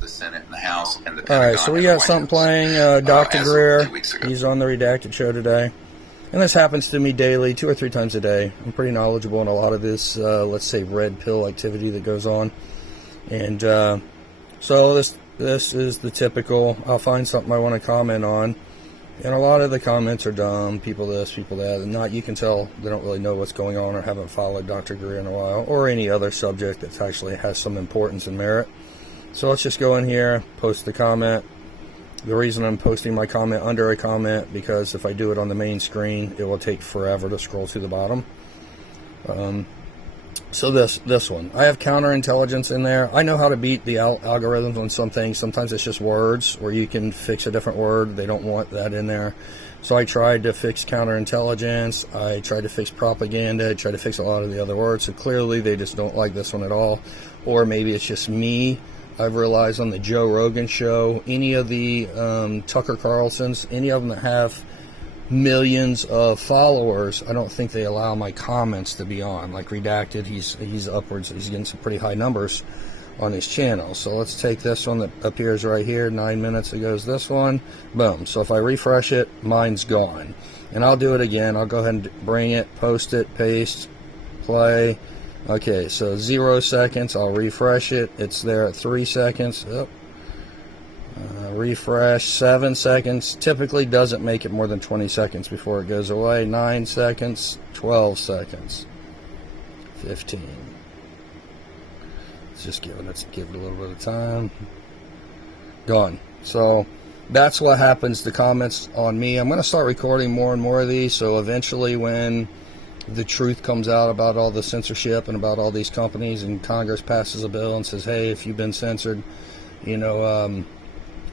the Senate and the House and the Pentagon. All right, so we got something playing. Dr. Greer, he's on the Redacted show today. And this happens to me daily, 2 or 3 times a day. I'm pretty knowledgeable in a lot of this, let's say, red pill activity that goes on. And so this is the typical, I'll find something I want to comment on. And a lot of the comments are dumb, people this, people that. And you can tell they don't really know what's going on or haven't followed Dr. Greer in a while. Or any other subject that actually has some importance and merit. So let's just go in here, post the comment. The reason I'm posting my comment under a comment, because if I do it on the main screen, it will take forever to scroll to the bottom. So this one, I have counterintelligence in there. I know how to beat the algorithms on some things. Sometimes it's just words, or you can fix a different word. They don't want that in there. So I tried to fix counterintelligence. I tried to fix propaganda. I tried to fix a lot of the other words. So clearly they just don't like this one at all. Or maybe it's just me. I've realized on the Joe Rogan show, any of the Tucker Carlsons, any of them that have millions of followers, I don't think they allow my comments to be on. Like Redacted, he's upwards, he's getting some pretty high numbers on his channel. So let's take this one that appears right here, 9 minutes ago is this one, boom. So if I refresh it, mine's gone. And I'll do it again. I'll go ahead and bring it, post it, paste, play. Okay, so 0 seconds, I'll refresh it, it's there at 3 seconds. Refresh, 7 seconds, typically doesn't make it more than 20 seconds before it goes away. 9 seconds, 12 seconds, 15. Let's give it a little bit of time. Gone. So that's what happens to comments on me. I'm going to start recording more and more of these, so eventually when the truth comes out about all the censorship and about all these companies, and Congress passes a bill and says, hey, if you've been censored,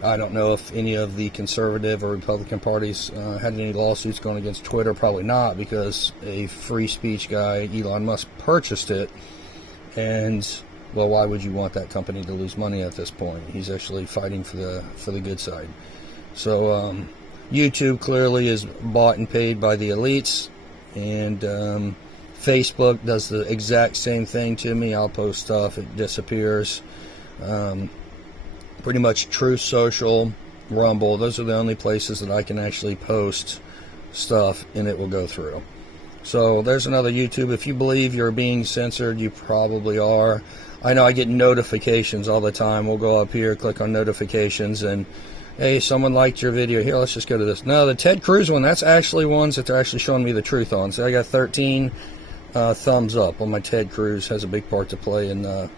I don't know if any of the conservative or Republican parties had any lawsuits going against Twitter. Probably not, because a free speech guy, Elon Musk, purchased it. And, well, why would you want that company to lose money at this point? He's actually fighting for the good side. So YouTube clearly is bought and paid by the elites. And Facebook does the exact same thing to me. I'll post stuff, it disappears. Pretty much Truth Social, Rumble, those are the only places that I can actually post stuff and it will go through. So there's another YouTube. If you believe you're being censored, you probably are. I know I get notifications all the time. We'll go up here, click on notifications, and hey, someone liked your video. Here, let's just go to this. No, the Ted Cruz one, that's actually ones that they're actually showing me the truth on. So I got 13 thumbs up on my Ted Cruz. Has a big part to play in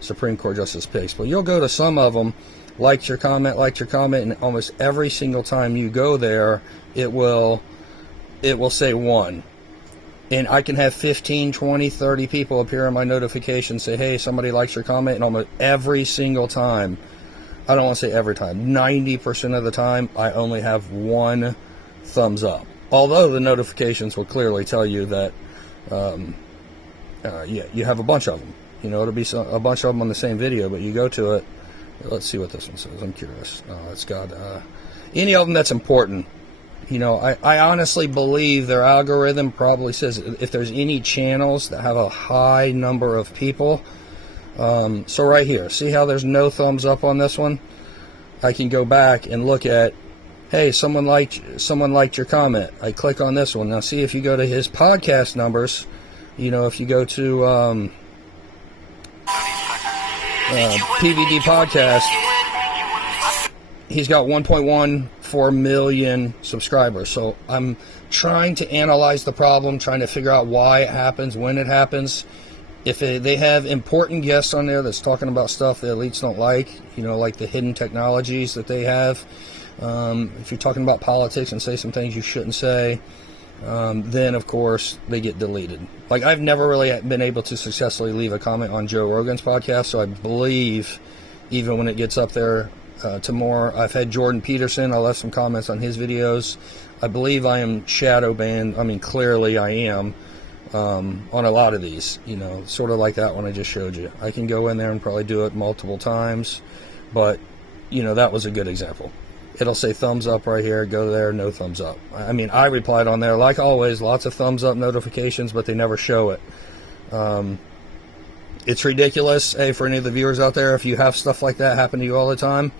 Supreme Court Justice picks. But you'll go to some of them, liked your comment, and almost every single time you go there, it will say 1. And I can have 15, 20, 30 people appear in my notification, say, hey, somebody likes your comment, and almost every single time, I don't want to say every time, 90% of the time, I only have 1 thumbs up. Although the notifications will clearly tell you that you have a bunch of them. It'll be a bunch of them on the same video, but you go to it. Let's see what this one says. I'm curious. It's got any of them that's important. I honestly believe their algorithm probably says if there's any channels that have a high number of people. So right here, see how there's no thumbs up on this one? I can go back and look at, hey, someone liked your comment. I click on this one. Now see if you go to his podcast numbers, if you go to PVD podcast, he's got 1.14 million subscribers. So I'm trying to analyze the problem, trying to figure out why it happens, when it happens. If they have important guests on there that's talking about stuff the elites don't like, like the hidden technologies that they have, if you're talking about politics and say some things you shouldn't say, then of course they get deleted. Like, I've never really been able to successfully leave a comment on Joe Rogan's podcast, so I believe even when it gets up there to more, I've had Jordan Peterson, I left some comments on his videos. I believe I am shadow banned. I mean, clearly I am on a lot of these, sort of like that one I just showed you. I can go in there and probably do it multiple times, but that was a good example. It'll say thumbs up right here, go there, no thumbs up. I mean, I replied on there, like always, lots of thumbs up notifications, but they never show it. It's ridiculous. Hey, for any of the viewers out there, if you have stuff like that happen to you all the time,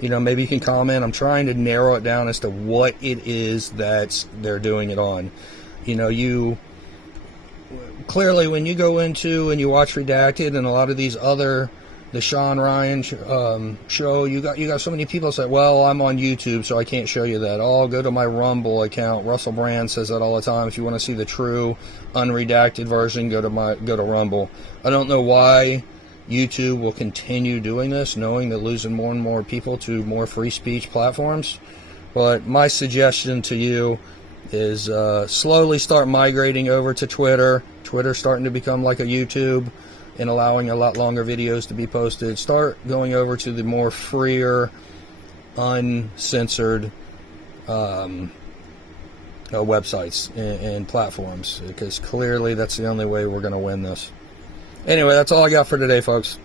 you know, maybe you can comment. I'm trying to narrow it down as to what it is that they're doing it on. You know, you clearly, when you go into and you watch Redacted and a lot of these other, the Sean Ryan show, you got so many people say, well, I'm on YouTube, so I can't show you that. Oh, go to my Rumble account. Russell Brand says that all the time. If you want to see the true unredacted version, go to Rumble. I don't know why YouTube will continue doing this, knowing they're losing more and more people to more free speech platforms. But my suggestion to you is slowly start migrating over to Twitter. Twitter's starting to become like a YouTube and allowing a lot longer videos to be posted. Start going over to the more freer, uncensored websites and platforms, because clearly that's the only way we're going to win this. Anyway, that's all I got for today, folks.